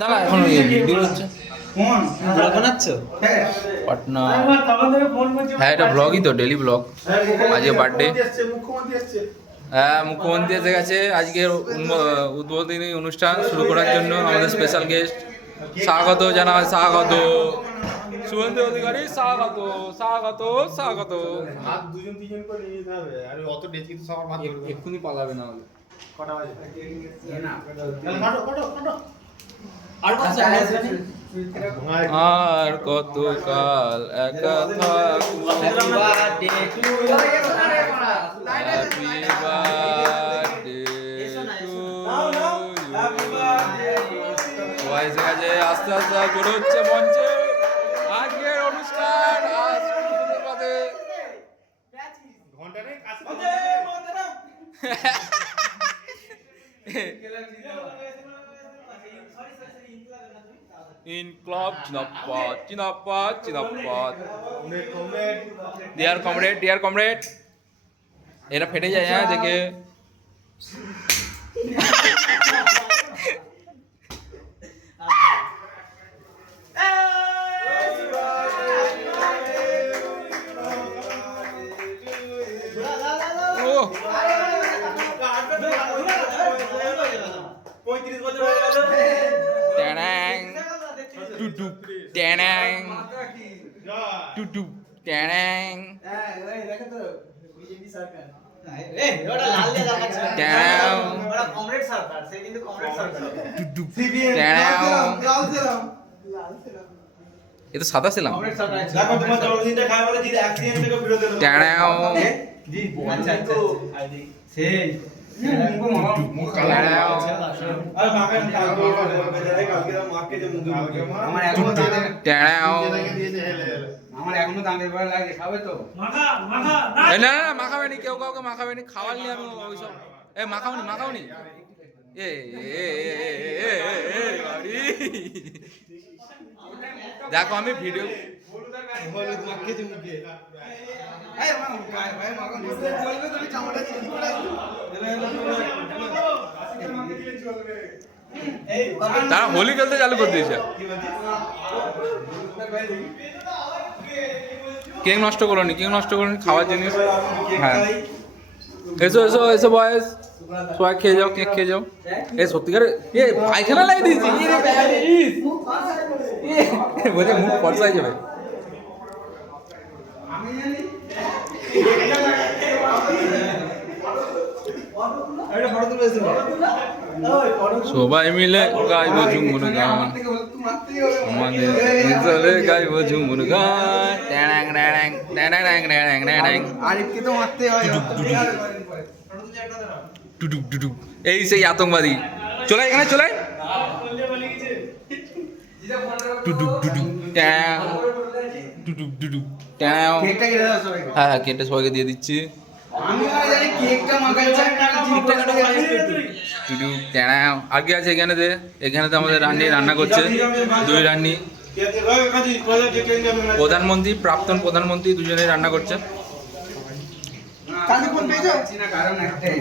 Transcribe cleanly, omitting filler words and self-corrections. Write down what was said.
দাঁড়া এখন ভিডিও হচ্ছে ব্লগ বানাচ্ছ? পাটনা। হ্যাঁ এটা ব্লগই তো, ডেলি ব্লগ। আজকে বার্থডে। হ্যাঁ মুখ্যমন্ত্রী এসে গেছে। আজকের উদ্বোধনী অনুষ্ঠান শুরু করার জন্য আমাদের স্পেশাল গেস্ট স্বাগত জানাই, স্বাগত শুভেন্দু অধিকারী, স্বাগত স্বাগত স্বাগত। দুজন তিনজন করে নিয়ে যেতে হবে। আর অত ডেচি তো সবার মাথা ধরবে। এক্ষুনি পালাবে না হলে। কটা বাজে? না। কাটো কাটো কাটো। আর কত আর কত কাল একা থাকবো। Happy birthday to you. Happy birthday to সবাই এসে গেছে, আস্তে আস্তে জোরে হচ্ছে মঞ্চে আজকের অনুষ্ঠান। আজ ঘন্টা নেই কাছে। ইনকলাব জিন্দাবাদ জিন্দাবাদ জিন্দাবাদ। কমরেড ডিয়ার কমরেড এরা ফেটে যায় হ্যাঁ দেখে। ও 35 বছর হয়ে গেল। ট্যাং টুটু ট্যাং টুটু ট্যাং ট্যাং টুটু ট্যাং। এ তো সাদা ছিলাম। দেখো তোমার জন্মদিনটা খায় বলে জিত অ্যাক্সিডেন্ট থেকে বিরত হলো। ট্যাং জি আচ্ছা আচ্ছা সেই আর মাকে কালকে কালকে মাকে যে মুখে আমার এখনো দাঁতের ট্যাং। আমার এখনো দাঁতের পরে লাগে, খাবে তো? না না মাখাবেনি, কেউ কাউকে মাখাবেনি, খাওয়ার নিয়ে আমি ওইসব এ মাখাওনি এ বাড়ি। দেখো আমি ভিডিও হলুদ মাকে যে মুখে এই মা ভাই ভাই মাগো বলবে তুমি চামড়া চেঞ্জ করে তারা হোলি খেলতে চালু করে দিয়েছে। কেক নষ্ট করোনি, খাওয়ার জিনিস। হ্যাঁ এসো এসো এসো বয়স, সবাই খেয়ে যাও, কেক খেয়ে যাও। এ সত্যিকার এ পায়খানা লাগিয়ে দিয়েছি বলছে মুখ ফর্সা হয়ে যাবে। সবাই মিলে গাইব ঝুমুর গান, আমাদের অঞ্চলে গাইব ঝুমুর গান। ট্যাং ট্যাং ট্যাং ট্যাং ট্যাং ট্যাং। আরিফকে তো মারতে হয়। টুটুক টুটুক এই সেই আতঙ্কবাদী চলে এখানে চলে। টুটুক টুটুক ট্যাং টুটুক টুটুক ট্যাং। কেকটা কেটে দাও সবাইকে। হ্যাঁ হ্যাঁ কেটে সবাইকে দিয়ে দিচ্ছি। আমি আর জানি কেকটা মাখাচ্ছে না জিনিসটা টুটুক ট্যাং। আর কি আছে এখানে? এখানে তো আমাদের রান্না করছে দুই রান্নি, প্রধানমন্ত্রী প্রাক্তন প্রধানমন্ত্রী দুজনেই রান্না করছে। কালকে ফোন পেয়েছো না? কারণ একটাই